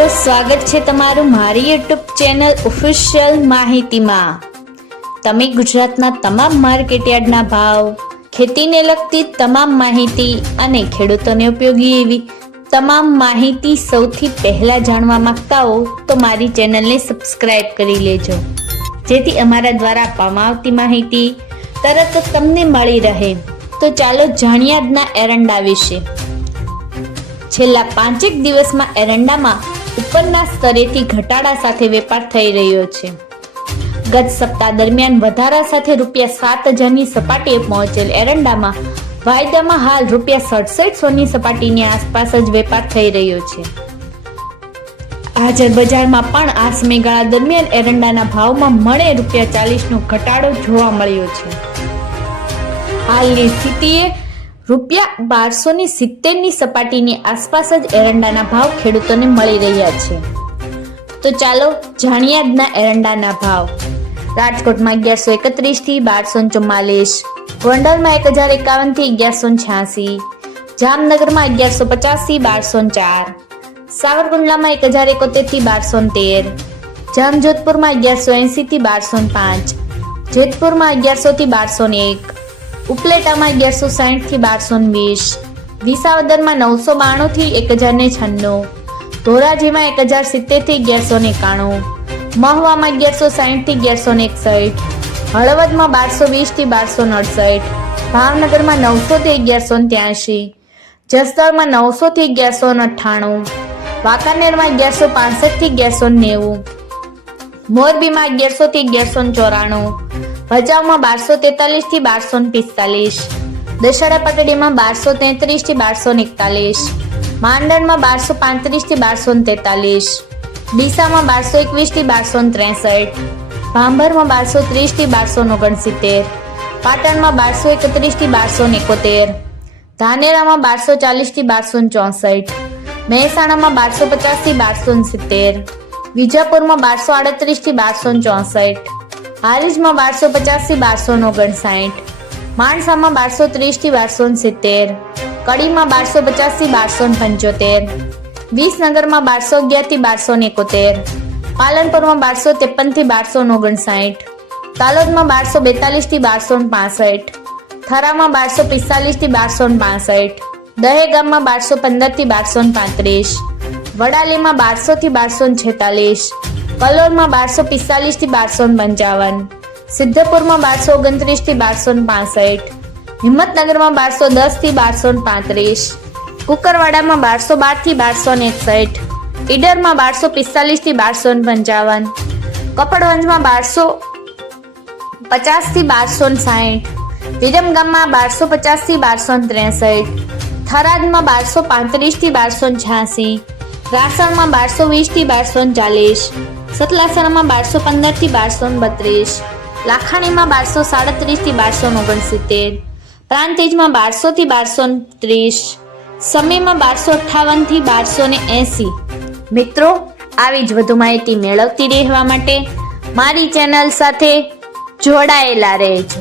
મિત્રો, સ્વાગત છે તમારું મારી યુટ્યુબ ચેનલ ઓફિશિયલ માહિતીમાં। તમે ગુજરાતના તમામ માર્કેટયાર્ડના ભાવ, ખેતીને લગતી તમામ માહિતી અને ખેડૂતોને ઉપયોગી એવી તમામ માહિતી સૌથી પહેલા જાણવા માંગતા હો તો મારી ચેનલને સબસ્ક્રાઇબ કરી લેજો, જેથી અમારા દ્વારા આપવામાં આવતી માહિતી તરત તમને મળી રહે। તો ચાલો જાણીએ આજના એરંડા વિશે। છેલ્લા 5 દિવસમાં એરંડામાં ઉપરના સ્તરેથી ઘટાડા સાથે વેપાર થઈ રહ્યો છે। ગત સપ્તાહ દરમિયાન વધારા સાથે ₹7,000ની સપાટીએ પહોંચેલ એરંડામાં વાયદામાં હાલ ₹6700ની સપાટીની આસપાસ જ વેપાર થઈ રહ્યો છે। હાજર બજારમાં પણ આ સમયગાળા દરમિયાન એરંડાના ભાવમાં મળે ₹40નો ઘટાડો જોવા મળ્યો છે। હાલની સ્થિતિએ ₹1270ની સપાટીની આસપાસ જ એરંડાના ભાવ ખેડૂતોને મળી રહ્યા છે। તો ચાલો જાણીએ આજના એરંડાના ભાવ। રાજકોટમાં 1131 થી 1244, ગોંડલમાં 1051 થી 1186, જામનગરમાં 1150 થી 1204, સાવરકુંડલામાં 1071 થી 1213, જામજોધપુરમાં 1180 થી 1205, જેતપુરમાં 1100 થી 1201, ઉપલેટામાં 1160 થી 1220, વિસાવદરમાં 992 થી 1096, ધોરાજીમાં 1070 થી 1191, મહુવામાં 1160 થી 1161, હળવદમાં 1220 થી 1269, ભાવનગરમાં 900 થી 1183, જસદણમાં 900 થી 1198, વાંકાનેરમાં 1165 થી 1190, મોરબીમાં 1100 થી 1194, ભચાઉમાં 1243 થી 1245, દશેરા પાટડીમાં 1233 થી 1241, માંડણમાં 1235 થી 1243, ડીસામાં 1221 થી 1263, ભાંભરમાં 1230 થી 1269, પાટણમાં 1231 થી 1271, ધાનેરામાં 1240 થી 1264, મહેસાણામાં 1250 થી 1270, વિજાપુરમાં 1238 થી 1264, હારીજમાં 1250 થી 1259, માણસામાં 1230 થી 1270, કડીમાં 1250 થી 1275, વિસનગરમાં 1211 થી 1271, પાલનપુરમાં 1253 થી 1259, તાલોદમાં 1242 થી 1265, થરામાં 1245 થી 1265, દહેગામમાં 1215 થી 1235, વડાલીમાં 1200 થી 1246, કલોલમાં 1245 થી 1255, સિદ્ધપુરમાં 1229 થી 1265, હિંમતનગરમાં 1210 થી 1235, કુકરવાડામાં 1212 થી 1261, ઈડરમાં 1245 થી 1255, કપડવંજમાં 1250 થી 1260, વિરમગામમાં 1250 થી 1263, થરાદમાં 1235 થી 1286, રાસણમાં 1220 થી 1240, સતલાસણામાં 1215 થી 1232, લાખાણીમાં 1237 થી 1269, પ્રાંતિજમાં 1200 થી 1230, સમીમાં 1258 થી 1280। મિત્રો, આવી જ વધુ માહિતી મેળવતી રહેવા માટે મારી ચેનલ સાથે જોડાયેલા રહેજો।